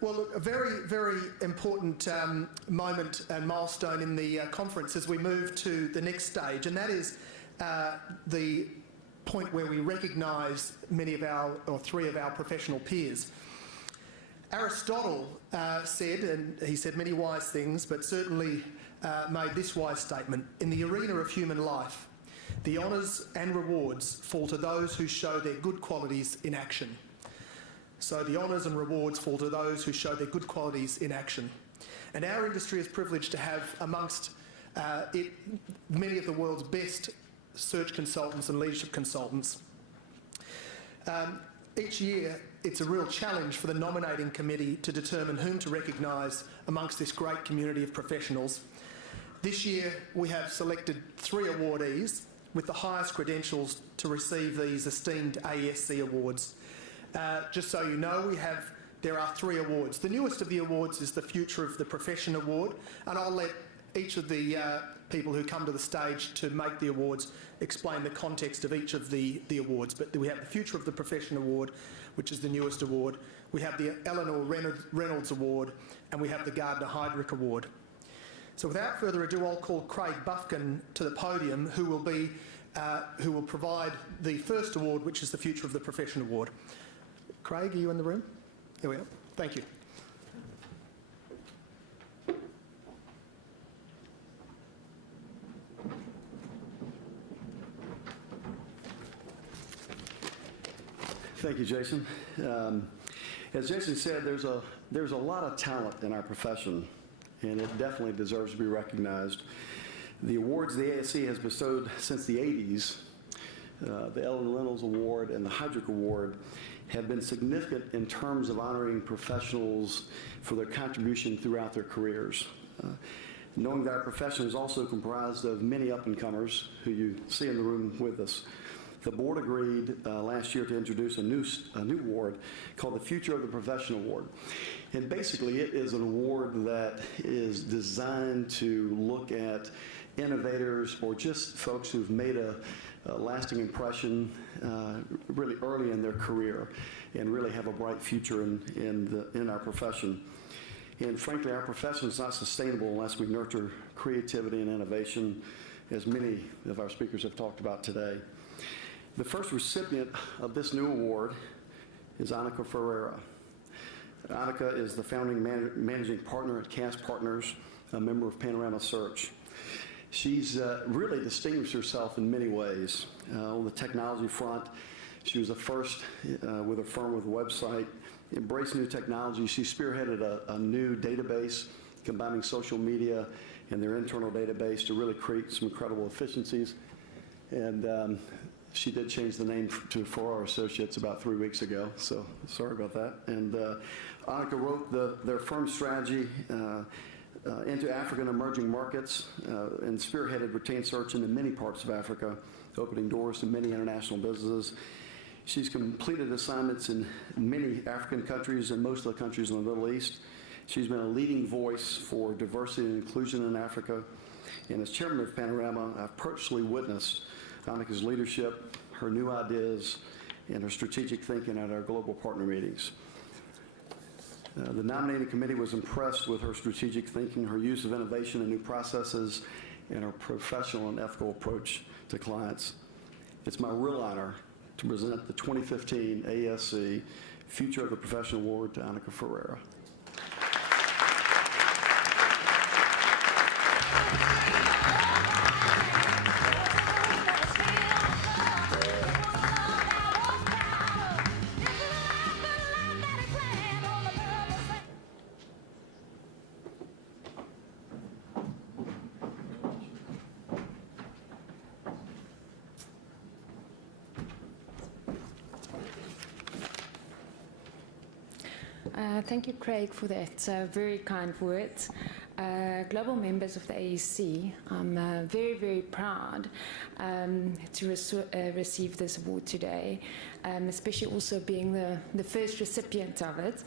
Well, look, a very, very important moment and milestone in the conference as we move to the next stage, and that is the point where we recognise many of our, or three of our professional peers. Aristotle said, and he said many wise things, but certainly made this wise statement: in the arena of human life, the honours and rewards fall to those who show their good qualities in action. So the honours and rewards fall to those who show their good qualities in action. And our industry is privileged to have amongst it many of the world's best search consultants and leadership consultants. Each year, it's a real challenge for the nominating committee to determine whom to recognise amongst this great community of professionals. This year, we have selected 3 awardees with the highest credentials to receive these esteemed AESC awards. Just so you know, there are 3 awards. The newest of the awards is the Future of the Profession Award, and I'll let each of the people who come to the stage to make the awards explain the context of each of the awards. But we have the Future of the Profession Award, which is the newest award. We have the Eleanor Raynolds Award, and we have the Gardner Heidrick Award. So without further ado, I'll call Craig Buffkin to the podium, who will provide the first award, which is the Future of the Profession Award. Craig, are you in the room? Here we are. Thank you. Thank you, Jason. As Jason said, there's a lot of talent in our profession, and it definitely deserves to be recognized. The awards the AESC has bestowed since the 80s, the Eleanor Raynolds Award and the Heidrick Award, have been significant in terms of honoring professionals for their contribution throughout their careers. Knowing that our profession is also comprised of many up-and-comers who you see in the room with us, the board agreed last year to introduce a new award called the Future of the Profession Award. And basically it is an award that is designed to look at innovators or just folks who've made a lasting impression really early in their career and really have a bright future in our profession. And frankly, our profession is not sustainable unless we nurture creativity and innovation, as many of our speakers have talked about today. The first recipient of this new award is Anneke Ferriera. Anneke is the founding managing partner at Cast Partners, a member of Panorama Search. She's really distinguished herself in many ways. On the technology front, she was the first with a firm with a website, embraced new technology. She spearheaded a new database combining social media and their internal database to really create some incredible efficiencies. And she did change the name to Ferriera Associates about 3 weeks ago, so sorry about that. And Anneke wrote their firm strategy into African emerging markets and spearheaded retained search into many parts of Africa, opening doors to many international businesses. She's completed assignments in many African countries and most of the countries in the Middle East. She's been a leading voice for diversity and inclusion in Africa. And as chairman of Panorama, I've personally witnessed Anneke's leadership, her new ideas, and her strategic thinking at our global partner meetings. The nominating committee was impressed with her strategic thinking, her use of innovation and new processes, and her professional and ethical approach to clients. It's my real honor to present the 2015 AESC Future of the Profession Award to Anneke Ferriera. Thank you, Craig, for that very kind words. Global members of the AESC, I'm very, very proud to receive this award today, especially also being the first recipient of it.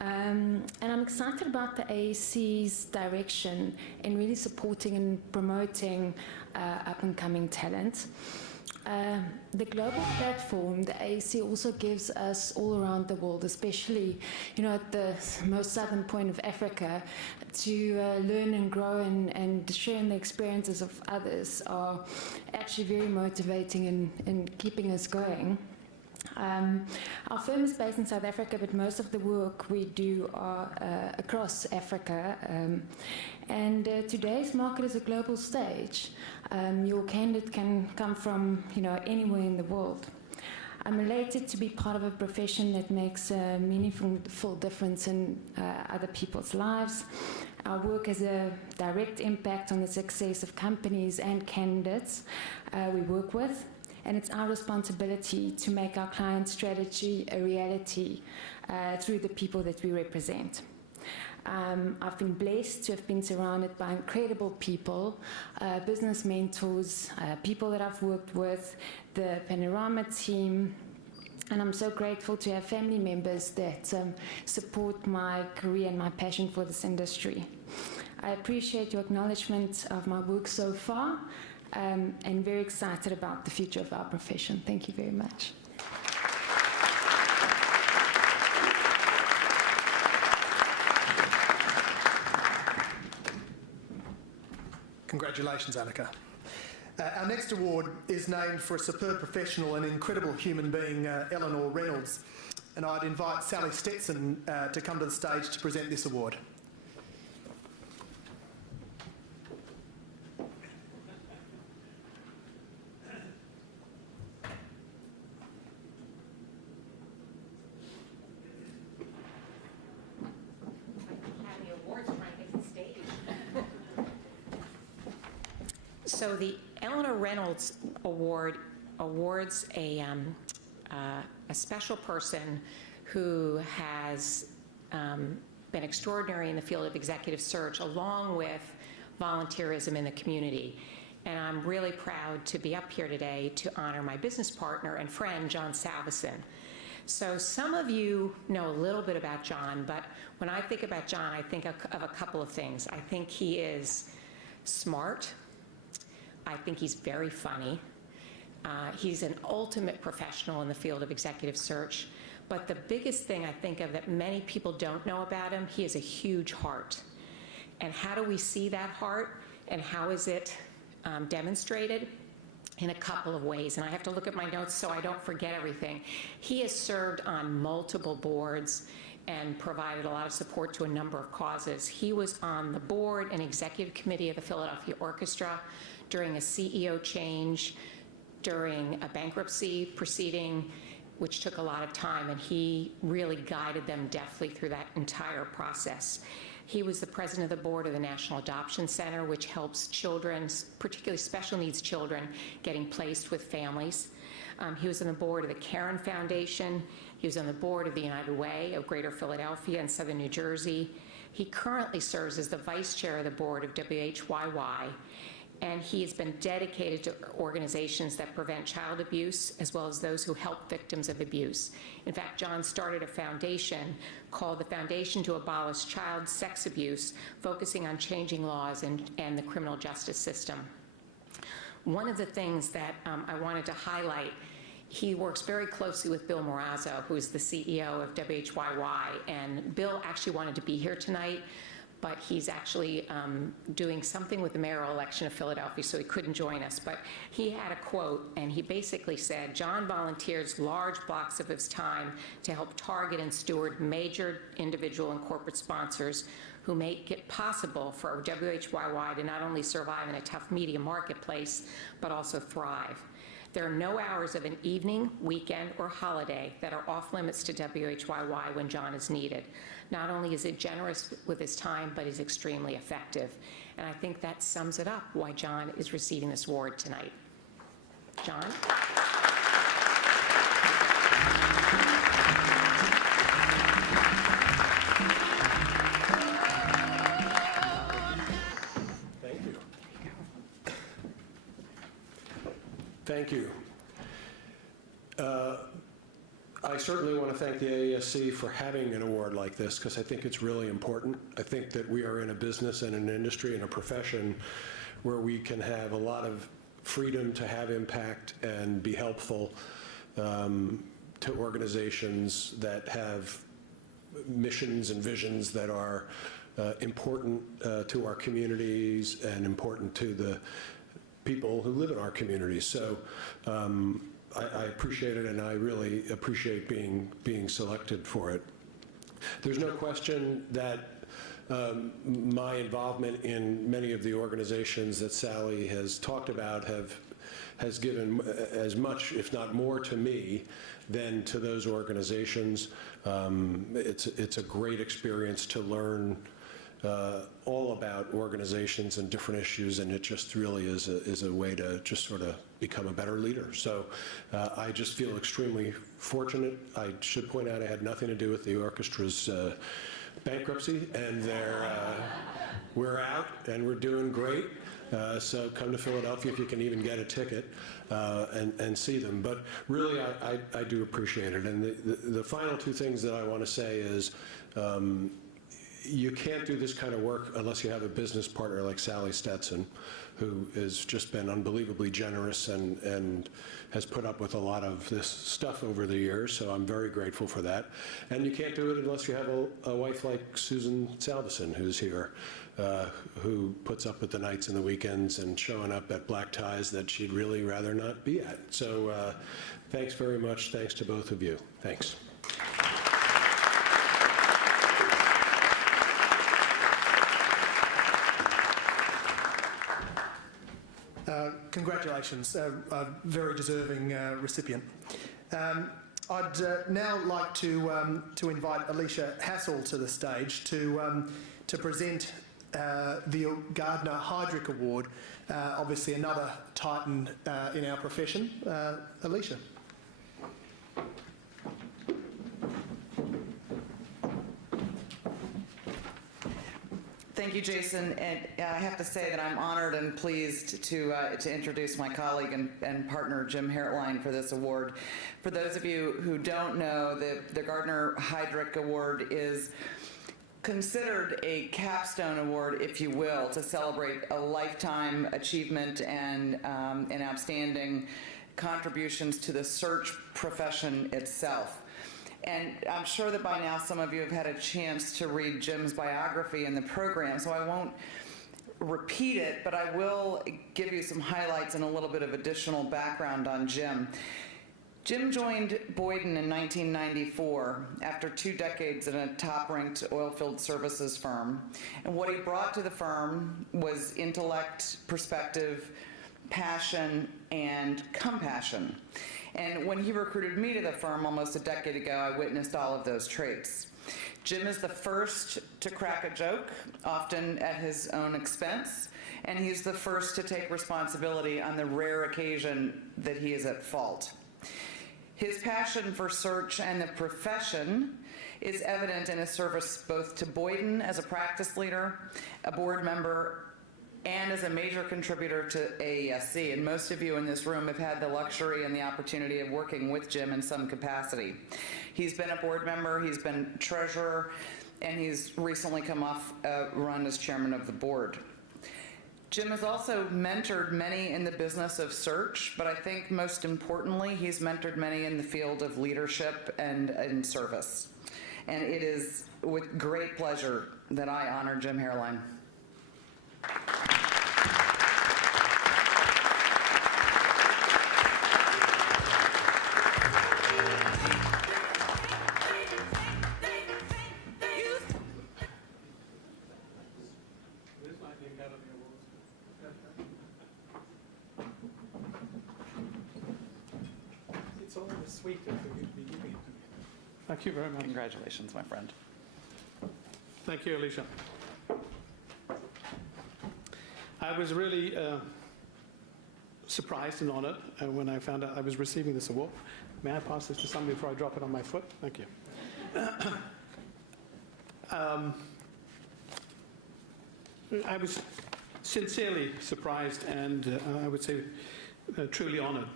And I'm excited about the AESC's direction in really supporting and promoting up-and-coming talent. The global platform, the AESC, also gives us all around the world, especially, at the most southern point of Africa, to learn and grow and sharing the experiences of others are actually very motivating in keeping us going. Our firm is based in South Africa, but most of the work we do are across Africa. Today's market is a global stage. Your candidate can come from anywhere in the world. I'm elated to be part of a profession that makes a meaningful difference in other people's lives. Our work has a direct impact on the success of companies and candidates we work with. And it's our responsibility to make our client strategy a reality through the people that we represent. I've been blessed to have been surrounded by incredible people, business mentors, people that I've worked with, the Panorama team, and I'm so grateful to have family members that support my career and my passion for this industry. I appreciate your acknowledgement of my work so far, and very excited about the future of our profession. Thank you very much. Congratulations, Anneke. Our next award is named for a superb professional and incredible human being, Eleanor Raynolds. And I'd invite Sally Stetson to come to the stage to present this award. So the Eleanor Raynolds Award awards a special person who has been extraordinary in the field of executive search, along with volunteerism in the community. And I'm really proud to be up here today to honor my business partner and friend, John Salveson. So some of you know a little bit about John, but when I think about John, I think of a couple of things. I think he is smart. I think he's very funny. He's an ultimate professional in the field of executive search. But the biggest thing I think of that many people don't know about him, he has a huge heart. And how do we see that heart, and how is it demonstrated? In a couple of ways, and I have to look at my notes so I don't forget everything. He has served on multiple boards and provided a lot of support to a number of causes. He was on the board and executive committee of the Philadelphia Orchestra during a CEO change, during a bankruptcy proceeding, which took a lot of time, and he really guided them deftly through that entire process. He was the president of the board of the National Adoption Center, which helps children, particularly special needs children, getting placed with families. He was on the board of the Caron Foundation. He was on the board of the United Way of Greater Philadelphia and Southern New Jersey. He currently serves as the vice chair of the board of WHYY, and he has been dedicated to organizations that prevent child abuse, as well as those who help victims of abuse. In fact, John started a foundation called the Foundation to Abolish Child Sex Abuse, focusing on changing laws and the criminal justice system. One of the things that I wanted to highlight, he works very closely with Bill Morazzo, who is the CEO of WHYY, and Bill actually wanted to be here tonight, but he's actually doing something with the mayoral election of Philadelphia, so he couldn't join us. But he had a quote, and he basically said, John volunteers large blocks of his time to help target and steward major individual and corporate sponsors who make it possible for WHYY to not only survive in a tough media marketplace, but also thrive. There are no hours of an evening, weekend, or holiday that are off limits to WHYY when John is needed. Not only is he generous with his time, but he's extremely effective. And I think that sums it up why John is receiving this award tonight. John? Thank you. I certainly want to thank the AESC for having an award like this, because I think it's really important. I think that we are in a business and an industry and a profession where we can have a lot of freedom to have impact and be helpful to organizations that have missions and visions that are important to our communities and important to the people who live in our communities. So I appreciate it, and I really appreciate being selected for it. There's no question that my involvement in many of the organizations that Sally has talked about has given as much, if not more, to me than to those organizations. It's a great experience to learn all about organizations and different issues, and it just really is a way to just sort of become a better leader. So I just feel extremely fortunate. I should point out I had nothing to do with the orchestra's bankruptcy, and we're out and we're doing great. So come to Philadelphia if you can even get a ticket and see them. But really, I do appreciate it. And the final two things that I want to say is you can't do this kind of work unless you have a business partner like Sally Stetson, who has just been unbelievably generous and has put up with a lot of this stuff over the years, so I'm very grateful for that. And you can't do it unless you have a wife like Susan Salveson, who's here, who puts up with the nights and the weekends and showing up at black ties that she'd really rather not be at. So thanks very much. Thanks to both of you. Thanks. Congratulations, a very deserving recipient. I'd now like to invite Alicia Hassel to the stage to present the Gardner Heidrick Award, obviously another titan in our profession. Alicia. Thank you, Jason. And I have to say that I'm honored and pleased to introduce my colleague and partner, Jim Herlein, for this award. For those of you who don't know, the Gardner Heidrick Award is considered a capstone award, if you will, to celebrate a lifetime achievement and outstanding contributions to the search profession itself. And I'm sure that by now some of you have had a chance to read Jim's biography in the program, so I won't repeat it, but I will give you some highlights and a little bit of additional background on Jim. Jim joined Boyden in 1994 after 2 decades in a top-ranked oilfield services firm. And what he brought to the firm was intellect, perspective, passion, and compassion. And when he recruited me to the firm almost a decade ago, I witnessed all of those traits. Jim is the first to crack a joke, often at his own expense, and he's the first to take responsibility on the rare occasion that he is at fault. His passion for search and the profession is evident in his service both to Boyden as a practice leader, a board member, and as a major contributor to AESC. And most of you in this room have had the luxury and the opportunity of working with Jim in some capacity. He's been a board member, he's been treasurer, and he's recently come off a run as chairman of the board. Jim has also mentored many in the business of search, but I think most importantly, he's mentored many in the field of leadership and in service. And it is with great pleasure that I honor Jim Herlein. It's always sweeter for you to be giving it to me. Thank you very much. Congratulations, my friend. Thank you, Alicia. I was really surprised and honored when I found out I was receiving this award. May I pass this to somebody before I drop it on my foot? Thank you. I was sincerely surprised and I would say truly honored.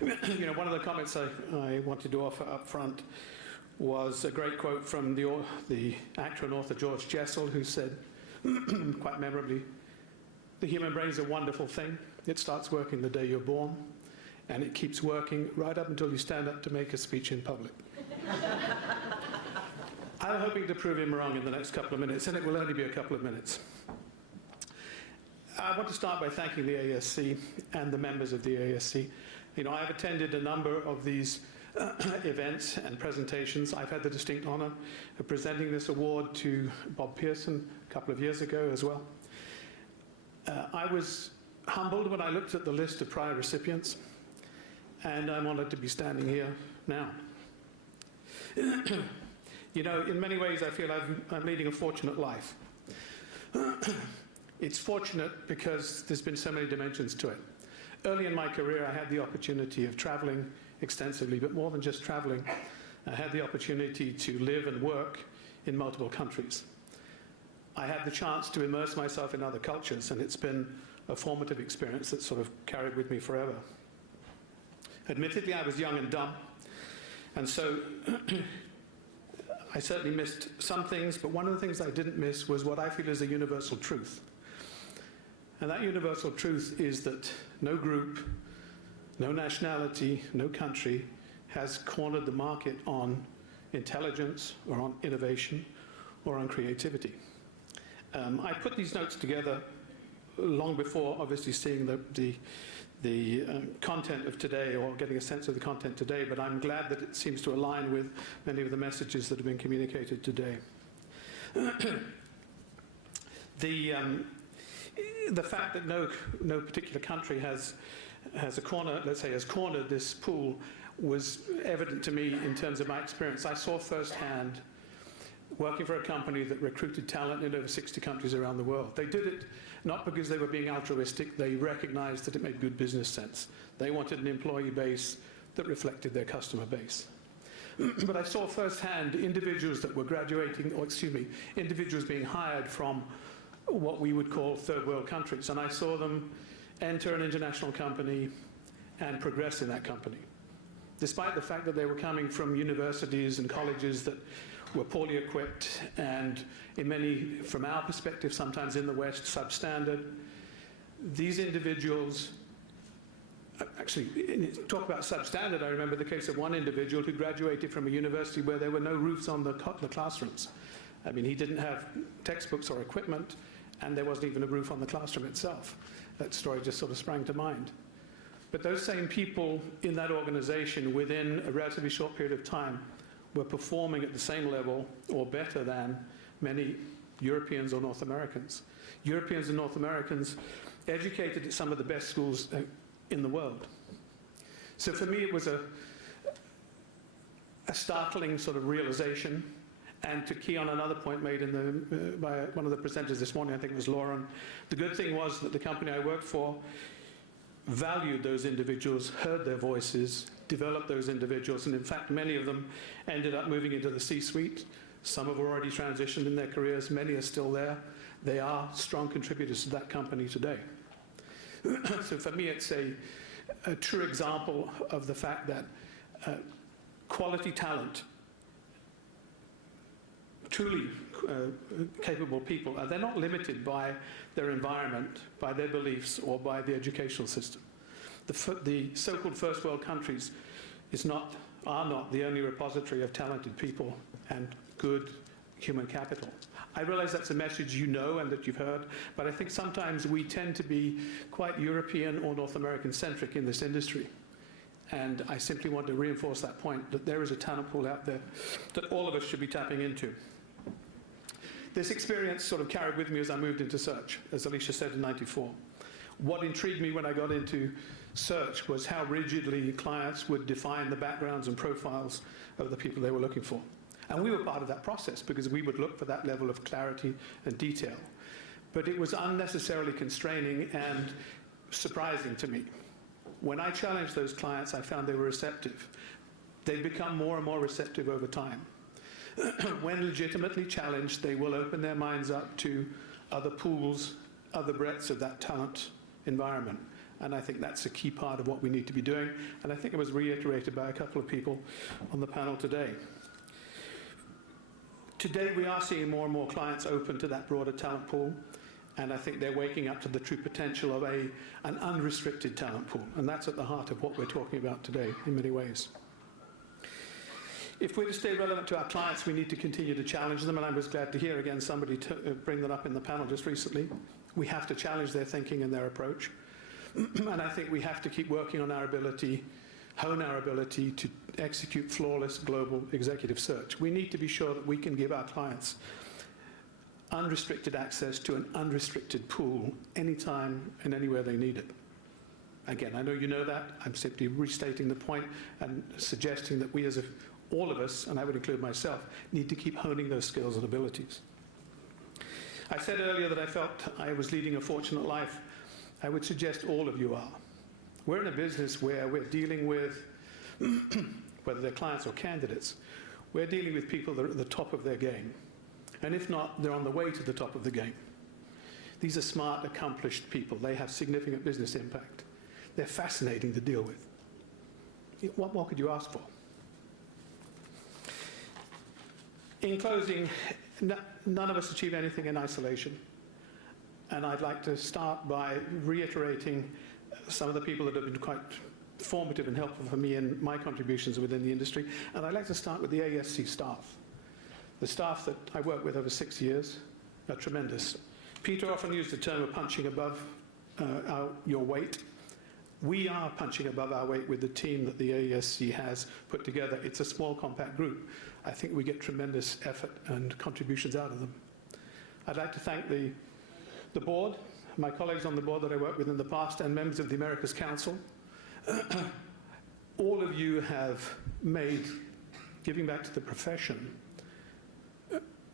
You know, one of the comments I wanted to offer up front was a great quote from the actor and author George Jessel, who said, quite memorably, "The human brain is a wonderful thing. It starts working the day you're born, and it keeps working right up until you stand up to make a speech in public. I'm hoping to prove him wrong in the next couple of minutes, and it will only be a couple of minutes. I want to start by thanking the AESC and the members of the AESC. You know, I've attended a number of these events and presentations. I've had the distinct honor of presenting this award to Bob Pearson a couple of years ago as well. I was humbled when I looked at the list of prior recipients, and I'm honored to be standing here now. You know, in many ways I feel I'm leading a fortunate life. It's fortunate because there's been so many dimensions to it. Early in my career, I had the opportunity of traveling extensively, but more than just traveling, I had the opportunity to live and work in multiple countries. I had the chance to immerse myself in other cultures, and it's been a formative experience that sort of carried with me forever. Admittedly, I was young and dumb, and so I certainly missed some things, but one of the things I didn't miss was what I feel is a universal truth. And that universal truth is that no group, no nationality, no country has cornered the market on intelligence or on innovation or on creativity. I put these notes together long before obviously seeing the content of today or getting a sense of the content today, but I'm glad that it seems to align with many of the messages that have been communicated today. The fact that no particular country has a corner, let's say, has cornered this pool was evident to me in terms of my experience. I saw firsthand, working for a company that recruited talent in over 60 countries around the world. They did it not because they were being altruistic, they recognized that it made good business sense. They wanted an employee base that reflected their customer base. But I saw firsthand individuals that were graduating, or excuse me, individuals being hired from what we would call third world countries. And I saw them enter an international company and progress in that company, despite the fact that they were coming from universities and colleges that were poorly equipped and, in many, from our perspective, sometimes in the West, substandard. These individuals, actually, talk about substandard, I remember the case of one individual who graduated from a university where there were no roofs on the classrooms. I mean, he didn't have textbooks or equipment, and there wasn't even a roof on the classroom itself. That story just sort of sprang to mind. But those same people in that organization, within a relatively short period of time, were performing at the same level or better than many Europeans or North Americans. Europeans and North Americans educated at some of the best schools in the world. So for me, it was a startling sort of realization. And to key on another point made by one of the presenters this morning, I think it was Lauren, the good thing was that the company I worked for valued those individuals, heard their voices, developed those individuals, and in fact many of them ended up moving into the C-suite. Some have already transitioned in their careers, many are still there. They are strong contributors to that company today. So for me it's a true example of the fact that quality talent, truly capable people, they're not limited by their environment, by their beliefs, or by the educational system. The so-called first world countries are not the only repository of talented people and good human capital. I realize that's a message you know and that you've heard, but I think sometimes we tend to be quite European or North American centric in this industry. And I simply want to reinforce that point, that there is a talent pool out there that all of us should be tapping into. This experience sort of carried with me as I moved into search, as Alicia said, in '94. What intrigued me when I got into search was how rigidly clients would define the backgrounds and profiles of the people they were looking for. And we were part of that process because we would look for that level of clarity and detail. But it was unnecessarily constraining and surprising to me. When I challenged those clients, I found they were receptive. They've become more and more receptive over time. When legitimately challenged, they will open their minds up to other pools, other breadths of that talent environment. And I think that's a key part of what we need to be doing. And I think it was reiterated by a couple of people on the panel today. Today, we are seeing more and more clients open to that broader talent pool. And I think they're waking up to the true potential of an unrestricted talent pool. And that's at the heart of what we're talking about today in many ways. If we're to stay relevant to our clients, we need to continue to challenge them. And I was glad to hear again somebody bring that up in the panel just recently. We have to challenge their thinking and their approach. And I think we have to keep working on our ability, hone our ability to execute flawless global executive search. We need to be sure that we can give our clients unrestricted access to an unrestricted pool anytime and anywhere they need it. Again, I know you know that. I'm simply restating the point and suggesting that we all of us, and I would include myself, need to keep honing those skills and abilities. I said earlier that I felt I was leading a fortunate life. I would suggest all of you are. We're in a business where we're dealing with, whether they're clients or candidates, we're dealing with people that are at the top of their game. And if not, they're on the way to the top of the game.'t are smart, accomplished people. They have significant business impact. They're fascinating to deal with. What more could you ask for? In closing, none of us achieve anything in isolation. And I'd like to start by reiterating some of the people that have been quite formative and helpful for me in my contributions within the industry. And I'd like to start with the AESC staff. The staff that I worked with over 6 years are tremendous. Peter often used the term of punching above your weight. We are punching above our weight with the team that the AESC has put together. It's a small, compact group. I think we get tremendous effort and contributions out of them. I'd like to thank the board, my colleagues on the board that I worked with in the past, and members of the Americas Council. All of you have made giving back to the profession.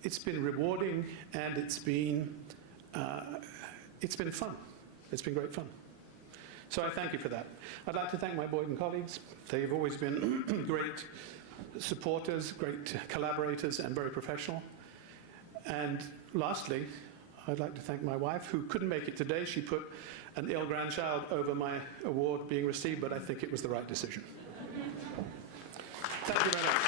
It's been rewarding, and it's been fun. It's been great fun. So I thank you for that. I'd like to thank my Boyden colleagues. They've always been great supporters, great collaborators, and very professional. And lastly, I'd like to thank my wife, who couldn't make it today. She put an ill grandchild over my award being received, but I think it was the right decision. Thank you very much.